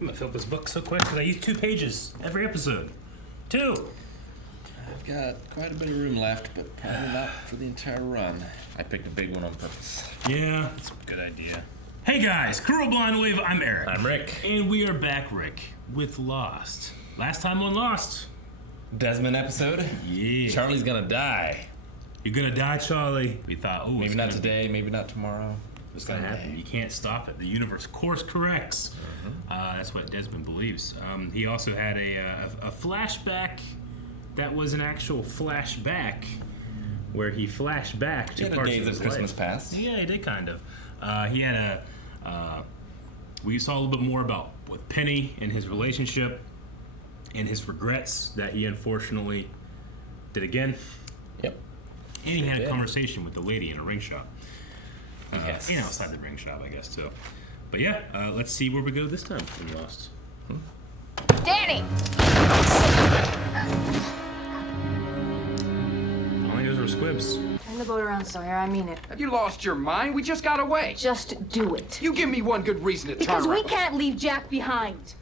I'm gonna fill this book so quick because I use 2 pages every episode. 2! I've got quite a bit of room left, but probably not for the entire run. I picked a big one on purpose. Yeah, that's a good idea. Hey guys, Crew Blind Wave, I'm Eric. I'm Rick. And we are back, Rick, with Lost. Last time on Lost. Desmond episode? Yeah. Charlie's gonna die. You're gonna die, Charlie. We thought, maybe not today, maybe not tomorrow. It's gonna happen. You can't stop it. The universe course corrects. That's what Desmond believes. He also had a flashback that was an actual flashback where he flashed back to parts of his Christmas life. past. Yeah, he did kind of. He had we saw a little bit more about with Penny and his relationship and his regrets that he unfortunately did again. Yep. And he had a conversation with the lady in a ring shop. Yes. You know, outside the ring shop, I guess, too. But yeah, let's see where we go this time in Lost. Danny! All I know are squibs. Turn the boat around, Sawyer. I mean it. Have you lost your mind? We just got away. Just do it. You give me one good reason to turn Because we around. can't leave Jack behind.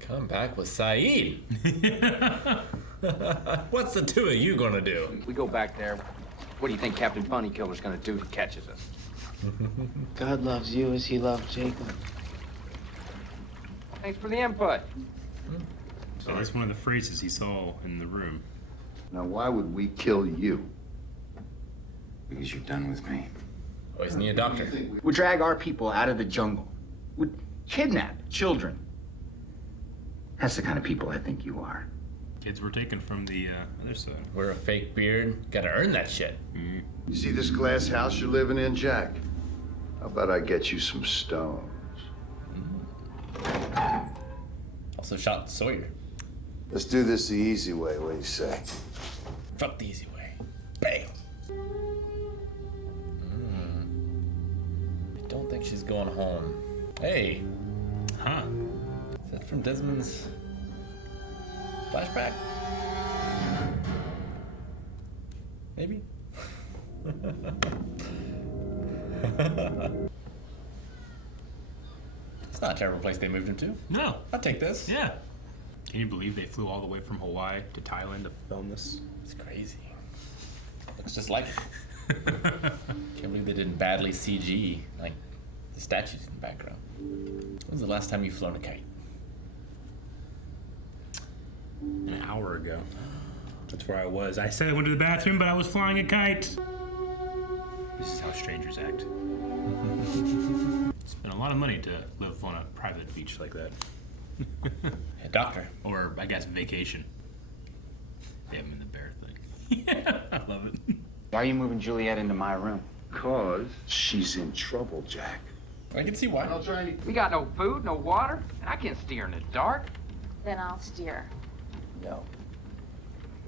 Come back with Saeed. What's the two of you gonna do? We go back there. What do you think Captain Bunnykiller's gonna do if he catches us? God loves you as he loved Jacob. Thanks for the input. So that's one of the phrases he saw in the room. Now, why would we kill you? Because you're done with me. Oh, isn't he a doctor? Would drag our people out of the jungle. Would kidnap children. That's the kind of people I think you are. Kids were taken from the other side. Wear a fake beard. Gotta earn that shit. You see this glass house you're living in, Jack? How about I get you some stones? Also shot Sawyer. Let's do this the easy way, what do you say? Fuck the easy way. Bang. I don't think she's going home. Hey. Huh. Is that from Desmond's flashback? Maybe? It's not a terrible place they moved him to. No. I'll take this. Yeah. Can you believe they flew all the way from Hawaii to Thailand to film this? It's crazy. Looks just like it. Can't believe they didn't badly CG, like the statues in the background. When was the last time you flown a kite? An hour ago. That's where I was. I said I went to the bathroom, but I was flying a kite. This is how strangers act. Spend a lot of money to live on a private beach like that. Hey, doctor. Or, I guess, vacation. They have them in the bear thing. Yeah, I love it. Why are you moving Juliet into my room? Because she's in trouble, Jack. I can see why. We got no food, no water, and I can't steer in the dark. Then I'll steer. No.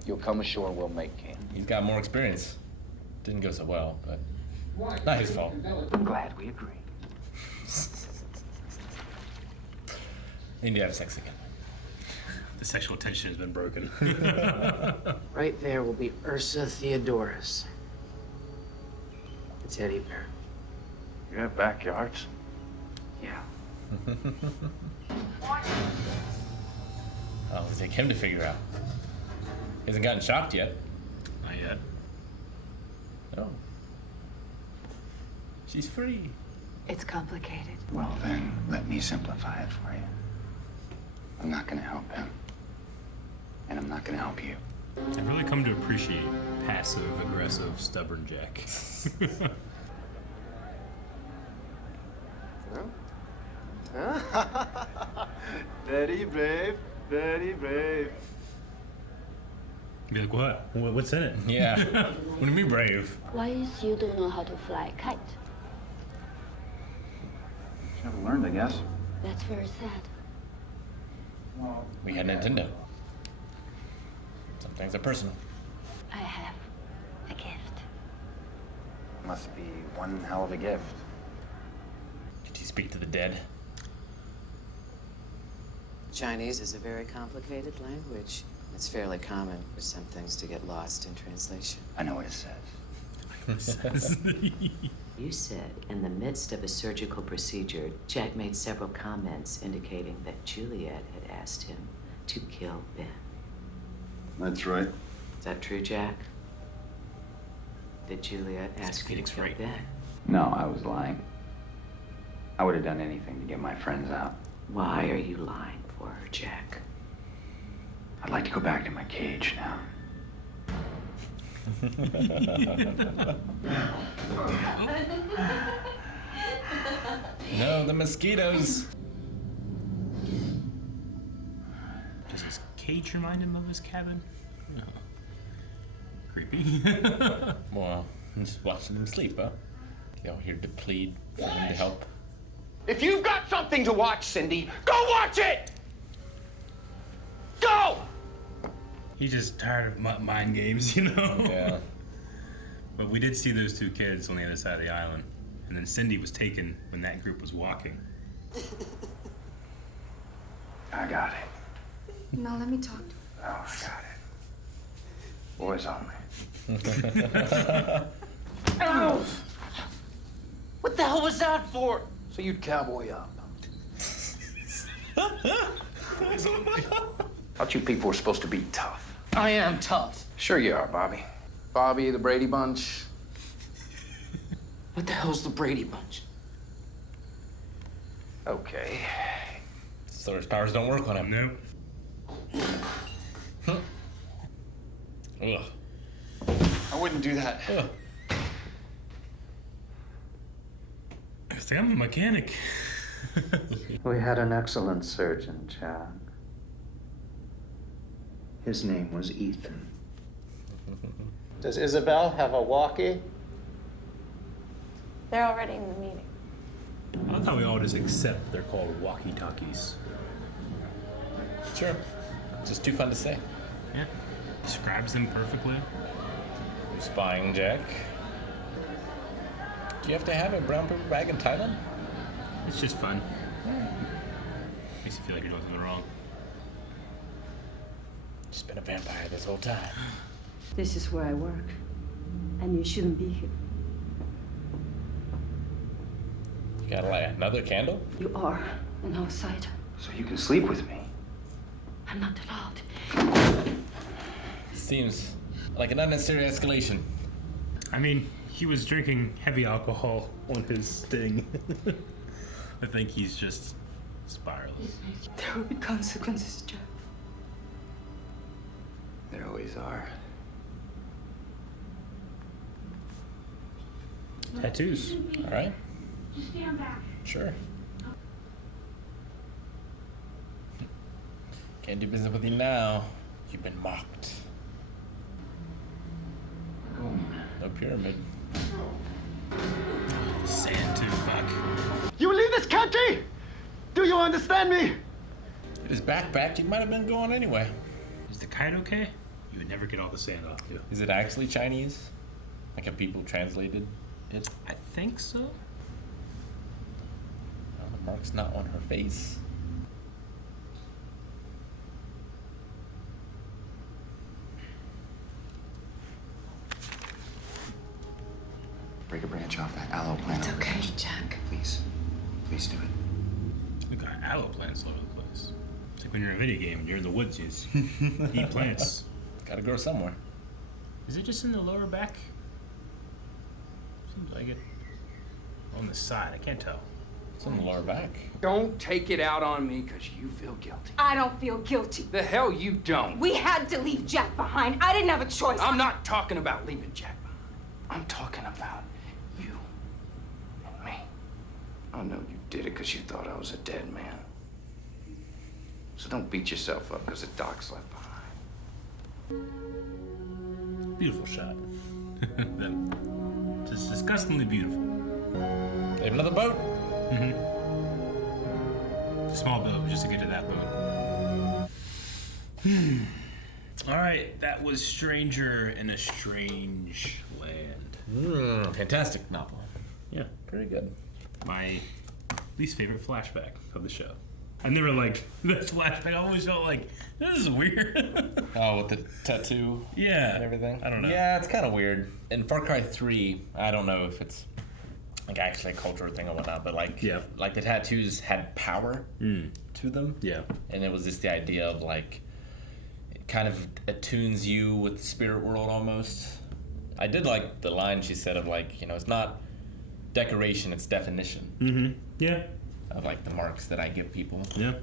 You'll come ashore, we'll make camp. He's got more experience. Didn't go so well, but not his fault. I'm glad we agree. They need to have sex again. The sexual tension has been broken. Right there will be Ursa Theodorus, the teddy bear. You have backyards? Yeah. It'll take him to figure out. He hasn't gotten shocked yet. Not yet. No. She's free. It's complicated. Well, then, let me simplify it for you. I'm not gonna help him. And I'm not gonna help you. I've really come to appreciate passive, aggressive, stubborn Jack. Very brave, very brave. Be like, what? What's in it? Yeah. What do you mean brave? Why is you don't know how to fly a kite? She never learned, I guess. That's very sad. We had Nintendo. Some things are personal. I have a gift. Must be one hell of a gift. Did he speak to the dead? Chinese is a very complicated language. It's fairly common for some things to get lost in translation. I know what it says. You said in the midst of a surgical procedure, Jack made several comments indicating that Juliet had asked him to kill Ben. That's right. Is that true, Jack? Did Juliet ask you to kill right. Ben? No, I was lying. I would have done anything to get my friends out. Why are you lying for her, Jack? I'd like to go back to my cage now. No, the mosquitoes. Does his cage remind him of his cabin? No. Creepy. Well, I'm just watching him sleep, huh? Y'all here to plead for him to help. If you've got something to watch, Cindy, go watch it! Go! He's just tired of mind games, you know? Yeah. But we did see those two kids on the other side of the island. And then Cindy was taken when that group was walking. I got it. Now let me talk to Oh, I got it. Boys only. Ow! What the hell was that for? So you'd cowboy up. Thought you people were supposed to be tough. I am tough. Sure you are, Bobby. Bobby, the Brady Bunch. What the hell's the Brady Bunch? Okay. So his powers don't work on him. Nope. Ugh. I wouldn't do that. Ugh. I was like, I'm a mechanic. We had an excellent surgeon, Jack. His name was Ethan. Does Isabel have a walkie? They're already in the meeting. I love how we all just accept they're called walkie-talkies. Sure. Just too fun to say. Yeah. Describes them perfectly. You're spying, Jack. Do you have to have a brown paper bag in Thailand? It's just fun. Makes you feel like you're doing something wrong. Just been a vampire this whole time. This is where I work, and you shouldn't be here. You gotta light another candle? You are an outsider. So you can sleep with me. I'm not allowed. Seems like an unnecessary escalation. I mean, he was drinking heavy alcohol on his sting. I think he's just spiraling. There will be consequences, Jack. There always are. Tattoos. All right. Sure. Can't do business with you now. You've been mocked. No pyramid. Sand too, fuck. You will leave this country? Do you understand me? If his backpack, he might have been going anyway. Is the kite okay? You would never get all the sand off, too. Is it actually Chinese? Like have people translated it? I think so. Well, the mark's not on her face. Break a branch off that aloe plant. It's okay, Jack. Please. Please do it. We've got aloe plants all over the place. It's like when you're in a video game and you're in the woods, you just eat plants. Gotta grow somewhere. Is it just in the lower back? Seems like it. On the side, I can't tell. It's on the lower back. Don't take it out on me because you feel guilty. I don't feel guilty. The hell you don't. We had to leave Jack behind. I didn't have a choice. I'm not talking about leaving Jack behind. I'm talking about you and me. I know you did it because you thought I was a dead man. So don't beat yourself up because the Doc's left behind. Beautiful shot. Just disgustingly beautiful. They have another boat? Mm-hmm. Small boat, just to get to that boat. All right, that was Stranger in a Strange Land. Fantastic novel. Yeah. Pretty good. My least favorite flashback of the show. I never liked this flashback. I always felt like, this is weird. Oh, with the tattoo Yeah. and everything? I don't know. Yeah, it's kind of weird. In Far Cry 3, I don't know if it's like actually a cultural thing or whatnot, but like Yeah. like the tattoos had power to them. Yeah. And it was just the idea of like it kind of attunes you with the spirit world almost. I did like the line she said of like, you know, it's not decoration, it's definition. Mm-hmm. Yeah. Of like the marks that I give people. Yeah.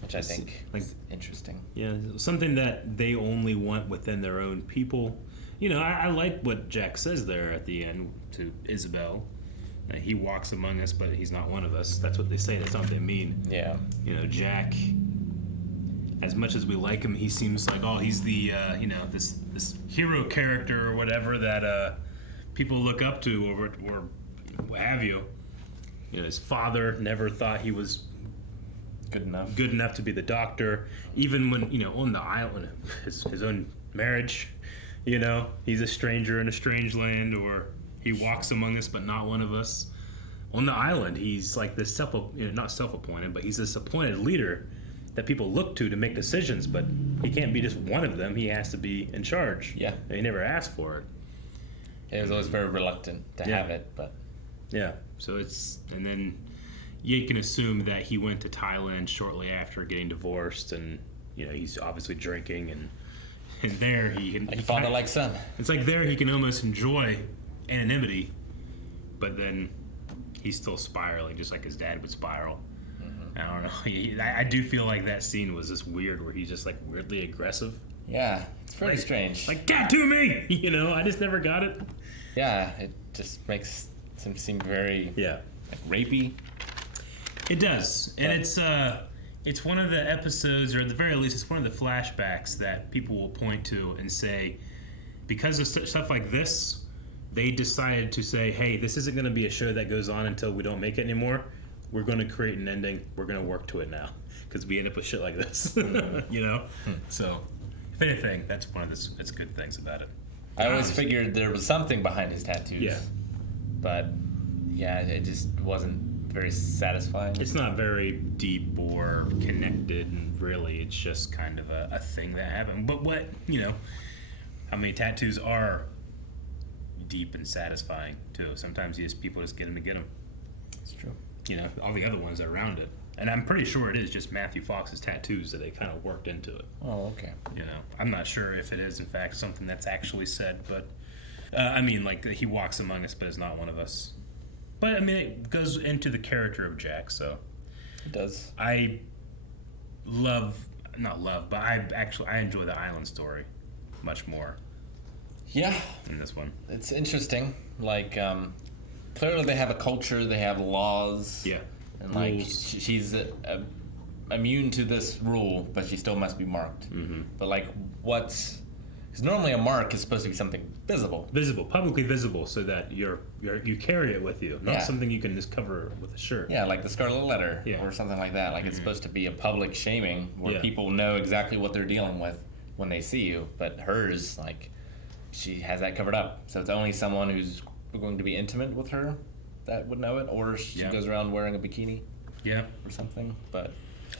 Which I think is interesting. Yeah, something that they only want within their own people. You know, I like what Jack says there at the end to Isabel. That he walks among us, but he's not one of us. That's what they say. That's not what they mean. Yeah. You know, Jack, as much as we like him, he seems like, oh, he's the, you know, this hero character or whatever that people look up to or what have you. You know, his father never thought he was good enough to be the doctor, even when, you know, on the island, his own marriage, you know, he's a stranger in a strange land, or he walks among us but not one of us. On the island, he's like this not self-appointed, but he's this appointed leader that people look to make decisions, but he can't be just one of them. He has to be in charge. Yeah. And he never asked for it. He was always very reluctant to have it, but yeah. So and then you can assume that he went to Thailand shortly after getting divorced, and you know he's obviously drinking, and there he father like son. It's like there he can almost enjoy anonymity, but then he's still spiraling, just like his dad would spiral. Mm-hmm. I don't know. I do feel like that scene was just weird, where he's just like weirdly aggressive. Yeah, it's pretty strange. Like, get to me! You know, I just never got it. Yeah, it just makes him seem very like rapey. It does, and it's one of the episodes, or at the very least, it's one of the flashbacks that people will point to and say, because of stuff like this, they decided to say, hey, this isn't going to be a show that goes on until we don't make it anymore. We're going to create an ending. We're going to work to it now, because we end up with shit like this, you know? So, if anything, that's that's good things about it. I always figured there was something behind his tattoos. Yeah. But, yeah, it just wasn't very satisfying. It's not very deep or connected, and really, it's just kind of a thing that happened. But what, you know, how many tattoos are deep and satisfying, too? Sometimes people just get them to get them. It's true. You know, all the other ones around it. And I'm pretty sure it is just Matthew Fox's tattoos that they kind of worked into it. Oh, okay. You know, I'm not sure if it is, in fact, something that's actually said, but, I mean, like, he walks among us, but is not one of us. But, I mean, it goes into the character of Jack, so. It does. I enjoy the island story much more. Yeah. In this one. It's interesting. Like, clearly they have a culture, they have laws. Yeah. And, like, she's immune to this rule, but she still must be marked. Mm-hmm. But, like, because normally a mark is supposed to be something visible. Publicly visible, so that you carry it with you, not something you can just cover with a shirt. Yeah, like the Scarlet Letter or something like that. Like it's supposed to be a public shaming where people know exactly what they're dealing with when they see you. But hers, like, she has that covered up, so it's only someone who's going to be intimate with her that would know it, or she goes around wearing a bikini. Yeah. Or something. But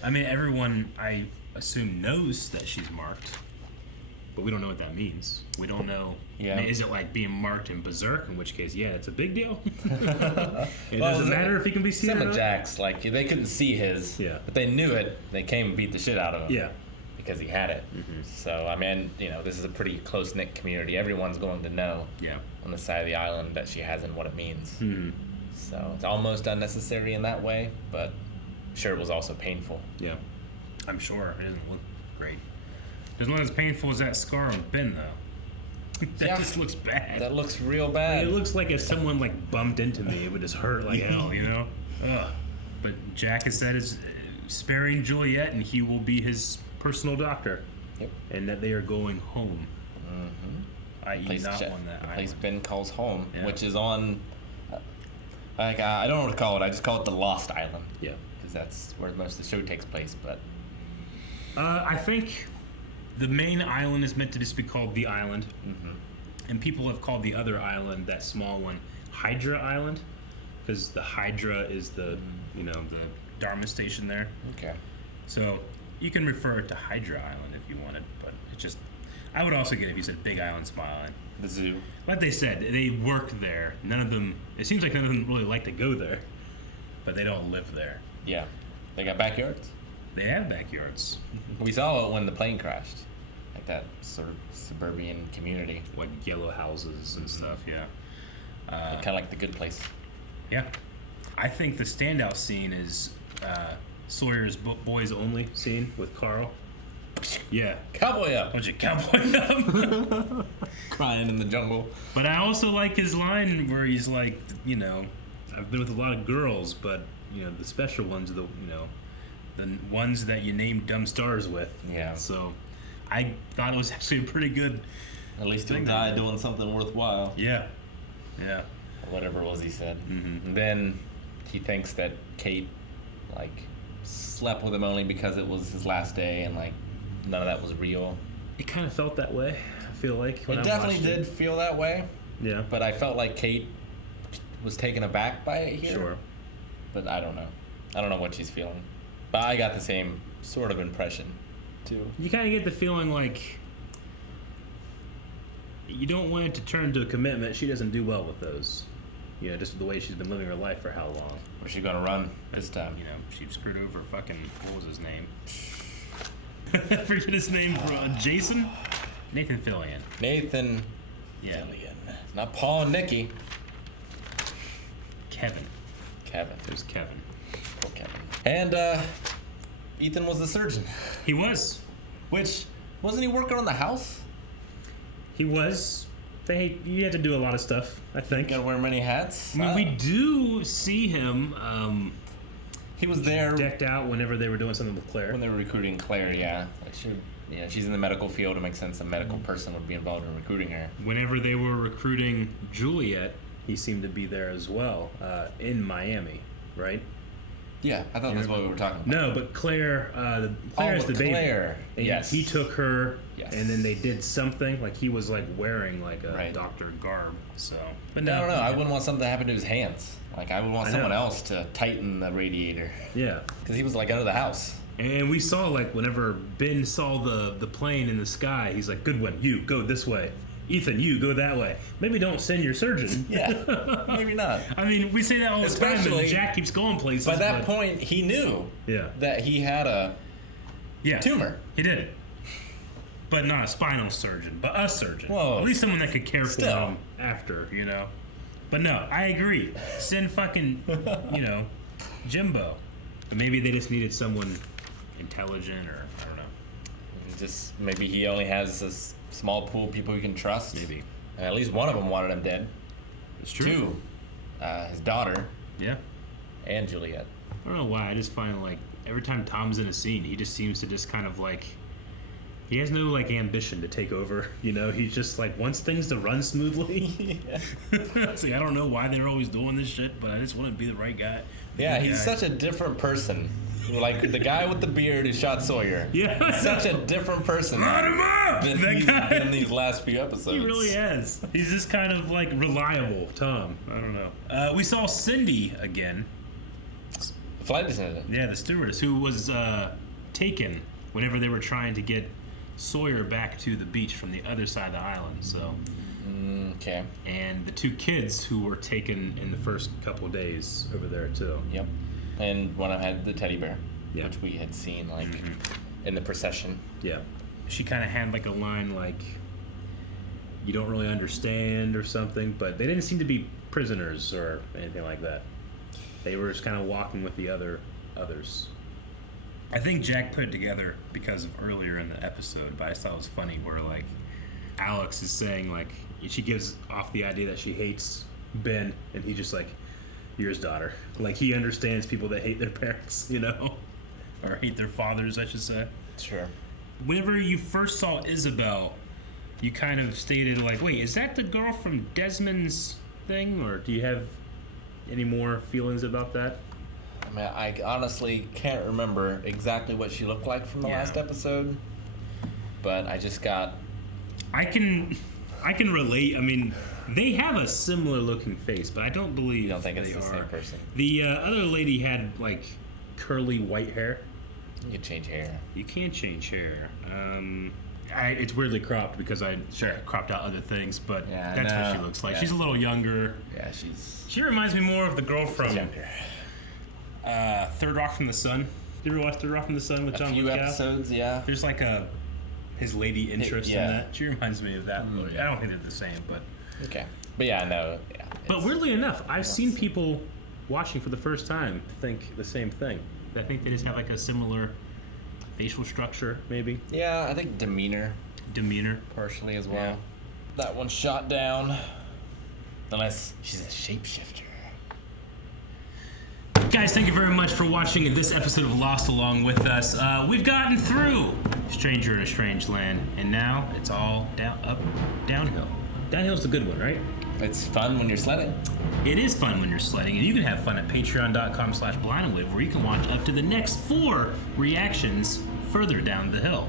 I mean, everyone, I assume, knows that she's marked. But we don't know what that means. We don't know. Yeah. I mean, is it like being marked in Berserk? In which case, yeah, it's a big deal. It doesn't matter if he can be seen. Some of Jack's, like, they couldn't see his. Yeah. But they knew it. They came and beat the shit out of him. Yeah. Because he had it. Mm-hmm. So, I mean, you know, this is a pretty close-knit community. Everyone's going to know on the side of the island that she has and what it means. Mm-hmm. So, it's almost unnecessary in that way, but I'm sure it was also painful. Yeah. I'm sure. It doesn't look great. Doesn't look as painful as that scar on Ben, though. That just looks bad. That looks real bad. Like, it looks like if someone, like, bumped into me, it would just hurt like hell, you know? Ugh. But Jack has said is sparing Juliet, and he will be his personal doctor. Yep. And that they are going home. Mm-hmm. I.e. not on that island. Place Ben calls home, which is on... I don't know what to call it. I just call it the Lost Island. Yeah. Because that's where most of the show takes place, but... I think the main island is meant to just be called the island. Mm-hmm. And people have called the other island, that small one, Hydra Island. Because the Hydra is the, the Dharma station there. Okay. So you can refer it to Hydra Island if you wanted, but it's just... I would also get it if he said Big Island Smiling. The zoo. Like they said, they work there. None of them. It seems like none of them really like to go there, but they don't live there. Yeah, they got backyards. They have backyards. We saw it when the plane crashed, like that sort of suburban community, like yellow houses and stuff. Yeah, kind of like The Good Place. Yeah, I think the standout scene is Sawyer's boys only scene with Carl. Yeah, cowboy up. Bunch of cowboy up. Crying in the jungle. But I also like his line where he's like, you know, I've been with a lot of girls, but you know, the special ones are the ones that you name dumb stars with. Yeah. So I thought it was actually a pretty good. At least he'll die doing something worthwhile. Yeah. Yeah. Whatever it was he said. Mm-hmm. And then he thinks that Kate, like, slept with him only because it was his last day and, like, none of that was real. It kind of felt that way, I feel like. When It I definitely watched did feel that way. Yeah. But I felt like Kate was taken aback by it here. Sure. But I don't know. I don't know what she's feeling. But I got the same sort of impression, too. You kind of get the feeling like you don't want it to turn to a commitment. She doesn't do well with those. You know, just the way she's been living her life for how long. Where's she gonna run this time? You know, she screwed over fucking, what was his name? I forget his name. Jason? Nathan Fillion. Nathan Fillion. Not Paul and Nikki. Kevin. It was Kevin. Poor Kevin. And Ethan was the surgeon. He was. Which, wasn't he working on the house? He was. You had to do a lot of stuff, I think. Gotta wear many hats. I mean, we do see him. He was there. Decked out whenever they were doing something with Claire. When they were recruiting Claire, yeah. She's in the medical field. It makes sense a medical person would be involved in recruiting her. Whenever they were recruiting Juliet, he seemed to be there as well, in Miami, right? Yeah, I thought that's what we were talking about. No, but Claire, Claire's the baby. Claire, And yes. he took her, yes. And then they did something, like he was like wearing like a doctor garb, so. But no, I wouldn't want something to happen to his hands. Like, I would want someone else to tighten the radiator. Yeah. Because he was like under the house. And we saw, like, whenever Ben saw the plane in the sky, he's like, good one, you, go this way. Ethan, you, go that way. Maybe don't send your surgeon. Yeah, maybe not. I mean, we say that all the time, and Jack keeps going places. By that point, he knew that he had a tumor. He did. But not a spinal surgeon, but a surgeon. Whoa. At least someone that could care for him after, you know. But no, I agree. Send fucking, Jimbo. But maybe they just needed someone intelligent, or I don't know. Just maybe he only has a small pool of people he can trust. Maybe. And at least one of them wanted him dead. It's true. 2, his daughter. Yeah. And Juliet. I don't know why. I just find like every time Tom's in a scene, he just seems to just kind of like. He has no like ambition to take over, you know. He's just like wants things to run smoothly. See, I don't know why they're always doing this shit, but I just want to be the right guy. Yeah, he's such a different person. Like the guy with the beard who shot Sawyer. Yeah, such a different person. Line him up. That guy in these last few episodes. He really is. He's just kind of like reliable, Tom. I don't know. We saw Cindy again. The flight attendant. Yeah, the stewardess who was taken whenever they were trying to get Sawyer back to the beach from the other side of the island. So. Okay. And the 2 kids who were taken in the first couple of days over there too. Yep. And one of them had the teddy bear, which we had seen like in the procession. Yeah. She kind of had like a line like, "You don't really understand" or something, but they didn't seem to be prisoners or anything like that. They were just kind of walking with the others. I think Jack put it together because of earlier in the episode, but I thought it was funny where like Alex is saying like she gives off the idea that she hates Ben, and he just like, "You're his daughter." Like he understands people that hate their parents, you know, or hate their fathers, I should say. Sure. Whenever you first saw Isabel, you kind of stated like, "Wait, is that the girl from Desmond's thing?" Or do you have any more feelings about that? I mean, I honestly can't remember exactly what she looked like from the last episode, but I just got. I can relate. I mean, they have a similar looking face, but I don't believe. You don't think it's they the are. same person? The other lady had like curly white hair. You can change hair. You can change hair. it's weirdly cropped because I cropped out other things, but that's what she looks like. Yeah. She's a little younger. Yeah, She reminds me more of the girl from younger. Third Rock from the Sun. You ever watch Third Rock from the Sun with John Lithgow? A few episodes, yeah. There's like his lady interest in Yeah. that. She reminds me of that. I don't think they're the same, but okay. But yeah, no. Yeah. But weirdly enough, I've seen people watching for the first time think the same thing. I think they just have like a similar facial structure, maybe. Yeah, I think demeanor partially as well. Yeah. That one's shot down. Unless she's a shapeshifter. Guys, thank you very much for watching this episode of Lost along with us. We've gotten through Stranger in a Strange Land, and now it's all downhill. Downhill's the good one, right? It's fun when you're sledding. It is fun when you're sledding, and you can have fun at patreon.com/blindandlive, where you can watch up to the next 4 reactions further down the hill.